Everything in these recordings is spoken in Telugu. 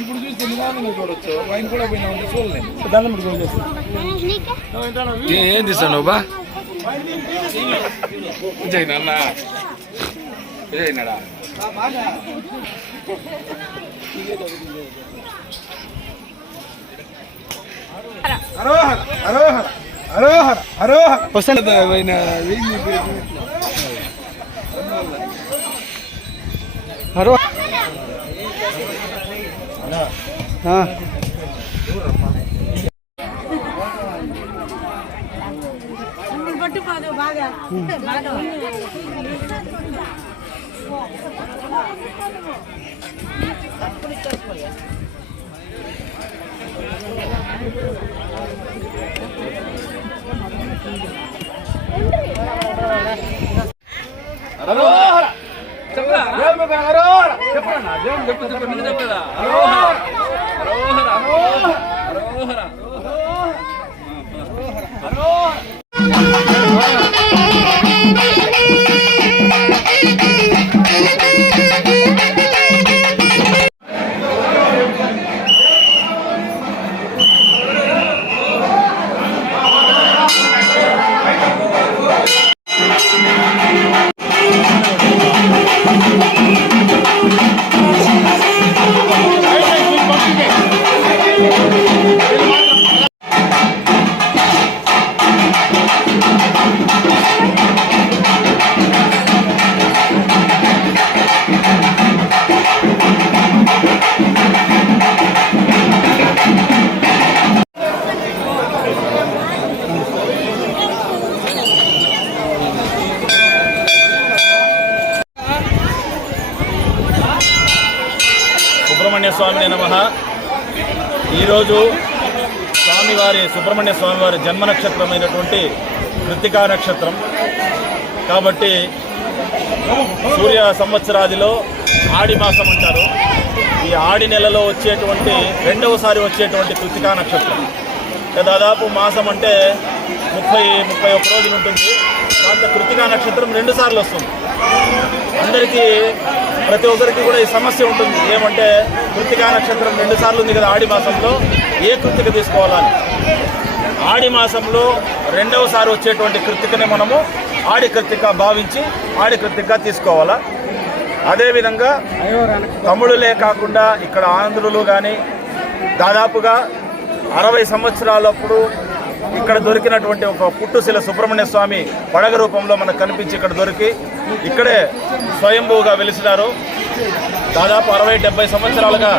ఇప్పుడు చూస్తే నిదానంగా చూడొచ్చు. వైన్ కూడా పోయినా ఉంటే చూడలేదు. ఏం తీస్తాను బా జైనా జైనాడా అరోహర అరోహర అరోహర అరోహర వస్తాను హరో సుబ్రహ్మణ్య స్వామిని నమః. ఈరోజు స్వామివారి సుబ్రహ్మణ్య స్వామివారి జన్మ నక్షత్రమైనటువంటి కృత్తికా నక్షత్రం కాబట్టి సూర్య సంవత్సరాదిలో ఆడి మాసం అంటారు. ఈ ఆడి నెలలో వచ్చేటువంటి రెండవసారి వచ్చేటువంటి కృత్తికా నక్షత్రం. దాదాపు మాసం అంటే 30-31 రోజులు ఉంటుంది. దాంతో కృత్తికా నక్షత్రం 2 సార్లు వస్తుంది. అందరికీ ప్రతి ఒక్కరికి కూడా ఈ సమస్య ఉంటుంది. ఏమంటే కృత్తికా నక్షత్రం 2 సార్లు ఉంది కదా ఆడి మాసంలో, ఏ కృత్తిక తీసుకోవాలని. ఆడి మాసంలో రెండవసారి వచ్చేటువంటి కృత్తికని మనము ఆడి కృత్తిక భావించి ఆడి కృత్తిక తీసుకోవాలా. అదేవిధంగా తమిళులే కాకుండా ఇక్కడ ఆంధ్రులు కానీ దాదాపుగా 60 సంవత్సరాలప్పుడు ఇక్కడ దొరికినటువంటి ఒక పుట్టుశిల సుబ్రహ్మణ్య స్వామి పడగ రూపంలో మనకు కనిపించి ఇక్కడ దొరికి ఇక్కడే స్వయంభూగా వెలిసినారు. దాదాపు 60-70 సంవత్సరాలుగా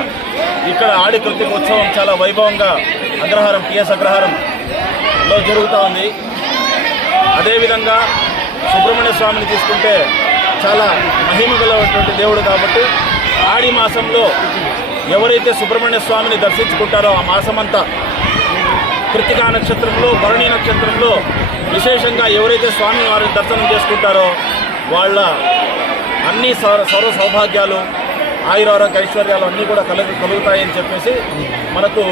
ఇక్కడ ఆడి కృత్తిక ఉత్సవం చాలా వైభవంగా అగ్రహారం టిఎస్ అగ్రహారంలో జరుగుతూ ఉంది. అదేవిధంగా సుబ్రహ్మణ్య స్వామిని తీసుకుంటే చాలా మహిమ గలటువంటి దేవుడు కాబట్టి ఆడి మాసంలో ఎవరైతే సుబ్రహ్మణ్య స్వామిని దర్శించుకుంటారో ఆ మాసమంతా కృత్తికా నక్షత్రంలో భరణి నక్షత్రంలో విశేషంగా ఎవరైతే స్వామి వారిని దర్శనం చేసుకుంటారో వాళ్ళ అన్ని సర్వ సౌభాగ్యాలు ఆయురారోగ్య ఐశ్వర్యాలు అన్నీ కూడా కలుగుతాయని చెప్పేసి మనకు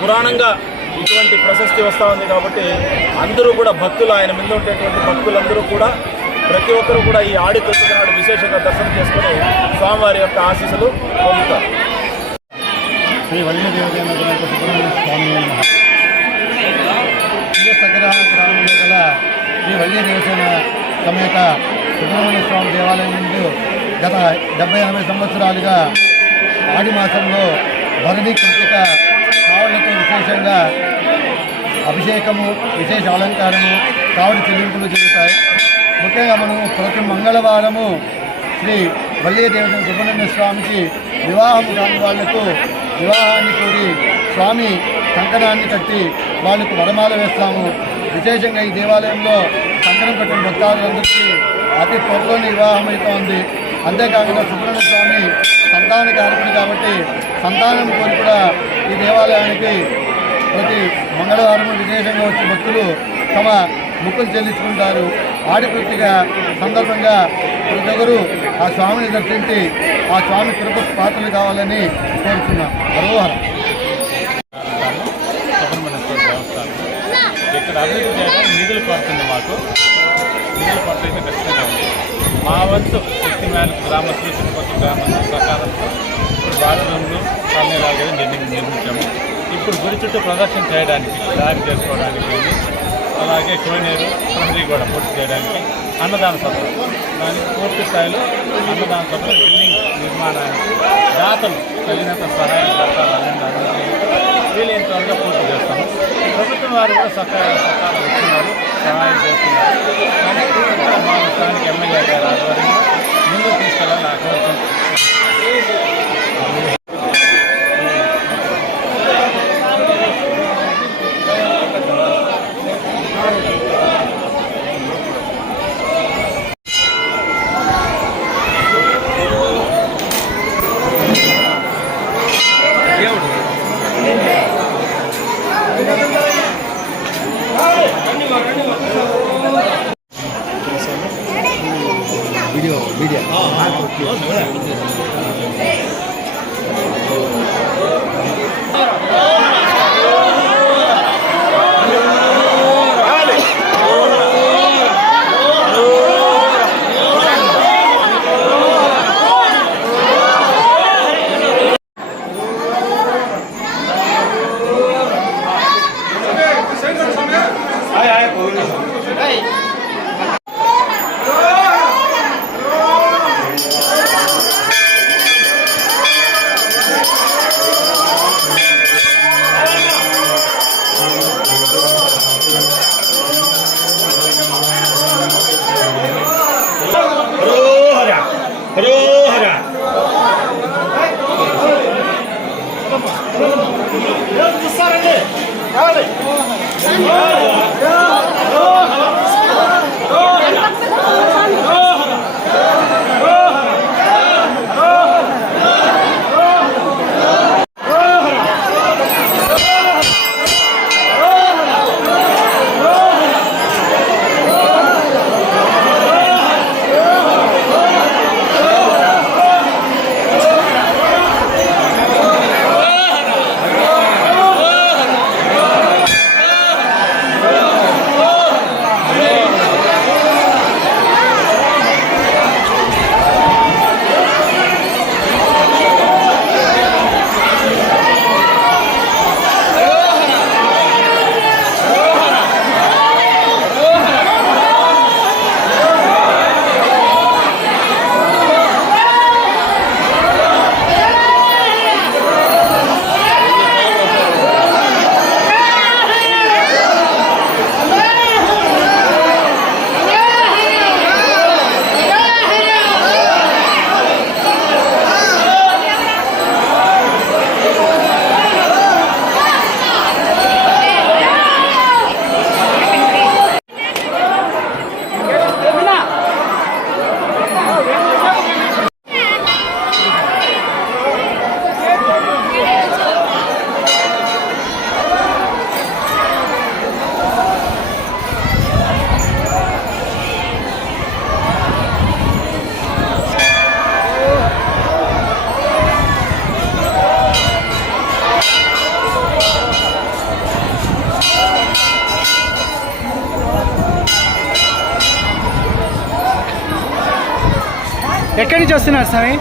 పురాణంగా ఇటువంటి ప్రశస్తి వస్తూ ఉంది. కాబట్టి అందరూ కూడా భక్తులు, ఆయన మీద ఉండేటువంటి భక్తులందరూ కూడా ప్రతి ఒక్కరూ కూడా ఈ ఆడి కృత్తిక నాడు విశేషంగా దర్శనం చేసుకుని స్వామివారి యొక్క ఆశీస్సులు పొందుతారు. శ్రీ వల్లి దేవదేవ సుబ్రహ్మణ్య స్వామి సగ్రహ గ్రామంలో గల శ్రీ వల్లి దేవసేన సమేత సుబ్రహ్మణ్య స్వామి దేవాలయం నుండి గత 70-80 సంవత్సరాలుగా ఆడి మాసంలో భరణి కృతిక కావళ్లతో విశేషంగా అభిషేకము, విశేష అలంకారము, కావడి చెల్లింపులు జరుగుతాయి. ముఖ్యంగా మనము ప్రతి మంగళవారము శ్రీ వల్లి దేవసేన సుబ్రహ్మణ్య స్వామికి వివాహం కాని వాళ్లకు వివాహాన్ని కోరి స్వామి కంకణాన్ని కట్టి వాళ్లకు వరమాల వేస్తాము. విశేషంగా ఈ దేవాలయంలో కంకణం కట్టిన భక్తులందరికీ అతి త్వరలోనే వివాహం అవుతోంది. అంతేకాకుండా సుబ్రహ్మణ్య స్వామి సంతాన కారకుడు కాబట్టి సంతానం కోరి కూడా ఈ దేవాలయానికి ప్రతి మంగళవారం విశేషంగా వచ్చే భక్తులు తమ మొక్కులు చెల్లించుకుంటారు. ఆడికృతిక సందర్భంగా ప్రతి ఒక్కరూ ఆ స్వామిని దర్శించి ఆ స్వామి కృపకు పాత్రలు కావాలని కోరుతున్నాం. హరోహరం. సుబ్రహ్మణ్య స్వామి దేవస్థానం ఇక్కడ అభివృద్ధి చేయడానికి నిధులు పడుతుంది. మాకు నిధులు పడుతుంది ఖచ్చితంగా ఉంది. మా వంతు శక్తి మేరకు గ్రామస్తులు, చుట్టుపక్కల గ్రామస్తుల సహకారంతో ఇప్పుడు బాత్రూమ్లు, కాలనీలాగా నిర్మించాము. ఇప్పుడు గుడి చుట్టూ ప్రదర్శన చేయడానికి, దారి చేసుకోవడానికి, అలాగే కోనేరు ప్రహరీ కూడా పూర్తి చేయడానికి అన్నదాన సభలు, దానికి పూర్తి స్థాయిలో అన్నదాన సభలు బిల్డింగ్ నిర్మాణానికి దాతలు తగినంత సహాయం సహకారాలను వీలైన త్వరగా పూర్తి చేస్తాము. ప్రభుత్వం వారు కూడా సహకారం ఇస్తున్నారు, సహాయం చేస్తున్నారు. కానీ మా స్థానిక ఎమ్మెల్యే గారి ఆధ్వర్యంలో ముందుకు తీసుకెళ్ళాలని ఆశిస్తున్నాం. వీడియో ఎక్కడి నుంచి వస్తున్నారు స్వామి?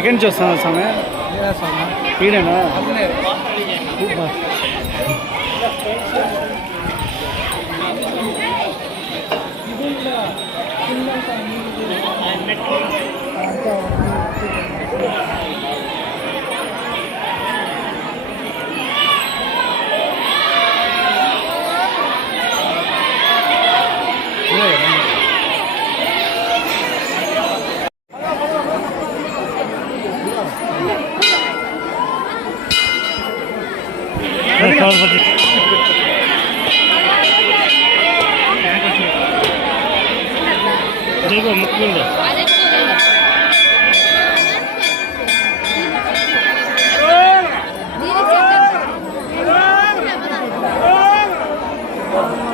ఎక్కడి నుంచి వస్తున్నావు స్వామి? ఈడేనా? ముక్కుందా Ini